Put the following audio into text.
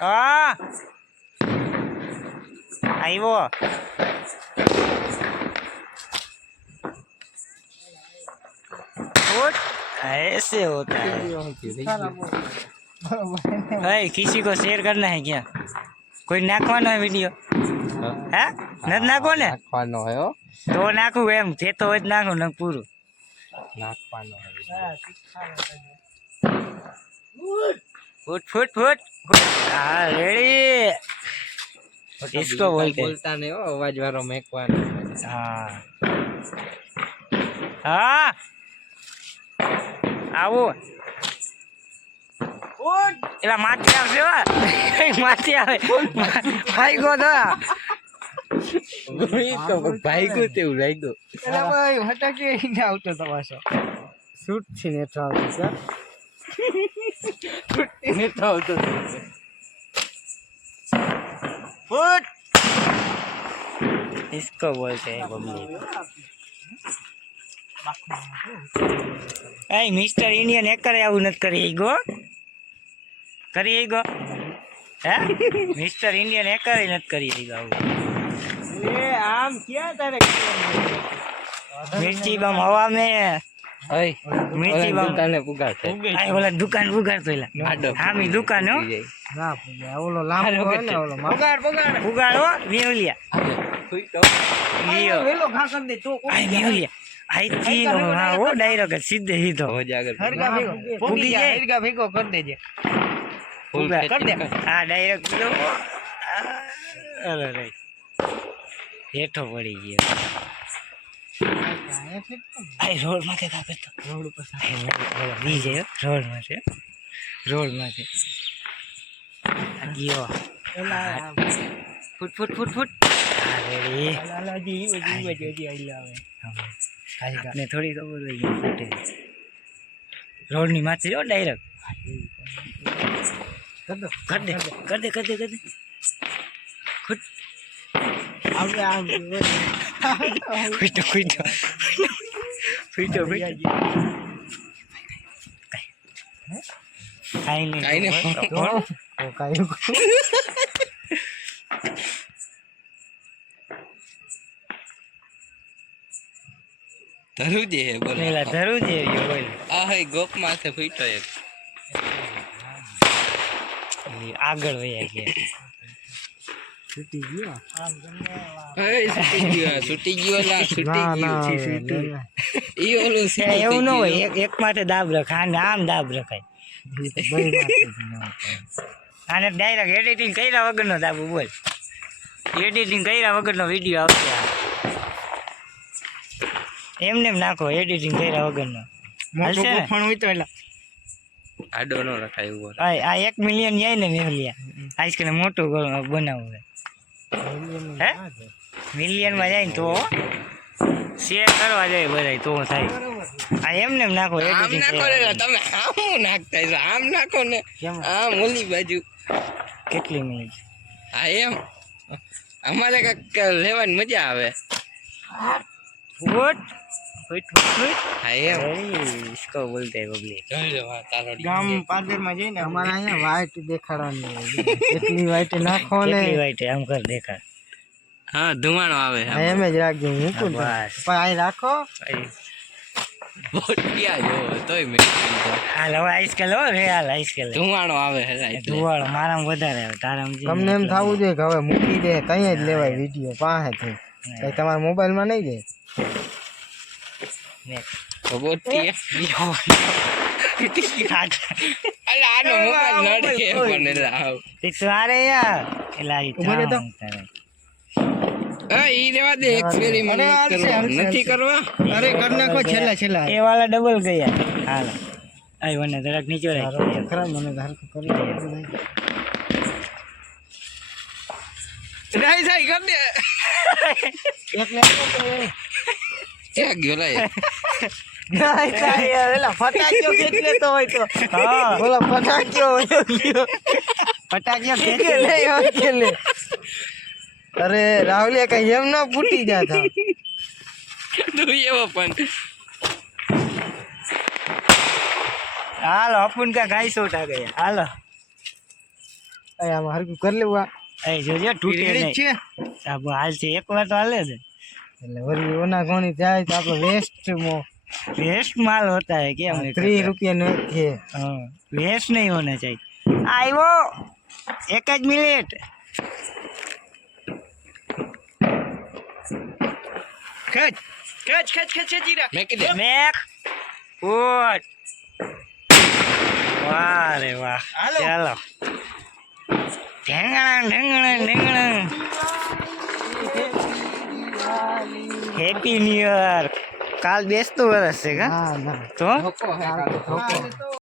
હા. આવ્યો ऐसे होता है भाई किसी को शेयर करना है क्या કોઈ નાખવાનો હોય વીડિયો હે? નથી નાખો ને નાખવાનો હોય તો નાખું એમ કહેતો હોય તો નાખું ને પૂરું. નાખવાનો હોય ફૂટ ફૂટ ફૂટ. હા રેડી. ડિસ્કો બોલતે. બોલતા ને અવાજ વાળો મેકવાનો. હા. હા. આવો. એલા માથે આવશે માથે આવે? ભાઈ ગો તો ભાઈ ગો તેવું ભાઈ ગો એલા ભાઈ હટાકી આવતો તમાશો શૂટ છે ને આવતો સર. તો આવતો फुट इसको बोलते हैं बबली એ મિસ્ટર ઇન્ડિયન હેકર આવું નથી કરી ગો કરી ગો હે મિસ્ટર ઇન્ડિયન હેકર નથી કરી ગયો આવું એ આમ ક્યાં તારે મિર્ચી બમ હવા મેં ઓય મિર્ચી ઓલા આ ઓલા દુકાન ઉગાડતો એલા. હામી દુકાન હો. ના પૂજા ઓલો લાંબો હોય ને ઓલો પગાડ પગાડ ઉગાડો મેવલિયા. લિયો વેલો ઘા દે તો આય મેવલિયા. આઈ હા ઓ ડાયરેક્ટ સીધે સીધો. હોજ આગળ. હરગા ભેગો ફૂગી ફૂગી જાય. જાય. હરગા ભેગો કરી દેજે. ફૂલ કર દે. હા ડાયરેક્ટ પેલો અરે રે હેઠો પડી ગયો. આય રોડમાં કે કાપે તો? રોડ ઉપર દી જાય રોડ છે. રોડમાં છે. ગયો. ફૂટ ફૂટ ફૂટ ફૂટ. આપને થોડી ખબર હોય ફૂટે. રોડની માથે જો ડાયરેક્ટ. કર દો કર દે કર દે કર દે કર દે. આપણે આમ ફૂટો ફૂટો ફૂટો ફૂટો કાઈ નહીં કાંઈ નહીં. કાયું ધરું જે હે બોલો પેલા ધરું છે એ બોલ આ હે ગોપ માથે ફૂટો એક આગળ વયા ગયા છૂટી ગયો માટે દાબ રખાય આમ દાબ રખાય આને ડાયરેક્ટ એડિટિંગ કર્યા વગરનો દાબુ એડિટિંગ કર્યા વગરનો વીડિયો આવશે. એમને એમ નાખો એડિટિંગ કર્યા વગરનો ઊભો આ એક મિલિયન જાય ને મેલિયા આઈસ્ક્રીમ મોટું બનાવું હે? મિલિયનમાં જાય ને તો શેર કરવા જાય બધા તો થાય. આ એમ નાખો આમ એડિટિંગ નાખો ને તમે આમ નાખતા છો આમ નાખો ને આ આમ ઓલી બાજુ. કેટલી મિનિટ હા એમ. અમારે કાંઈક લેવાની મજા આવે. ફૂટ ફૂટ ફૂટ ફૂટ હા એમ અરે, इसको बोलते हैं बबली જોઈ લો આ તારો ગામ પાદર માં જઈને અમારે અહીંયા વાઈટ દેખાડવાની હોય. એટલી વાઈટ નાખો ને કેટલી વાઈટ આમ કર દેખા હા ધુમાડો આવે આ એમ જ રાખજો મૂકું ને. બસ પણ અહીં રાખો બોટિયા જેવો તોય મેં કીધું. હાલ હવે આઈસકેલ હો રે હાલ આઈસકેલ ધુમાડો આવે હે એટલે ધુવાળો મારામાં વધારે આવે તારામાં જે તમને એમ થવું જોઈએ કે હવે મૂકી દે કઈ જ લેવાય વિડીયો પાસેથી કઈ તમારા મોબાઈલમાં નહીં જાય Next. તો બોટિયા અલે આનો મોબાઈલ નડે પણ એટલે તે તો યાર એટલે આ તો. હા ઈ રેવા દે એક્સપેરિમેન્ટ અરે, હાલશે, કરવા હાલશે, નથી કરવા અરે કરી નાખો છેલ્લા છેલ્લા એ વાળા ડબલ ગયા હાલ આઈ વને જરાક નીચે રાખી ખરા મને તો કરી દે બધું. જાય જાય કર દે એકને આપો તો ક્યાં ગયો લા હોય તો. હા. બોલો. ફટાકિયા કે નહીં હોય કે અરે રાહુલે કઈ એમ ના ફૂટી ગયા તું. એવો પણ. હાલો અપુન કા ગાઈ સોટા ગયા. હાલો. અહીં આમાં હરખું કરી લેવું આ. એ જોજો તૂટે રેડી છે. સાબુ હાલ છે એક વાર તો હાલે છે એટલે વળી ઓના ઘણી જાય તો આપણે વેસ્ટ વેસ્ટ માલ હોતા है क्या हमने ત્રીસ રૂપિયાનું એક છે हाँ वेस्ट नहीं होना चाहिए આવ્યો એક જ મિનિટ ખેંચ ખેંચ ખેંચ ખેંચ ખેંચી રાખ મેં કીધું મેક ઉઠ વાહ રે વાહ હાલો. ચાલો ઢેંગણા ઢેંગણા ઢેંગણા હેપી ન્યુ યર કાલ બેસતું વરસ છે કા? તો?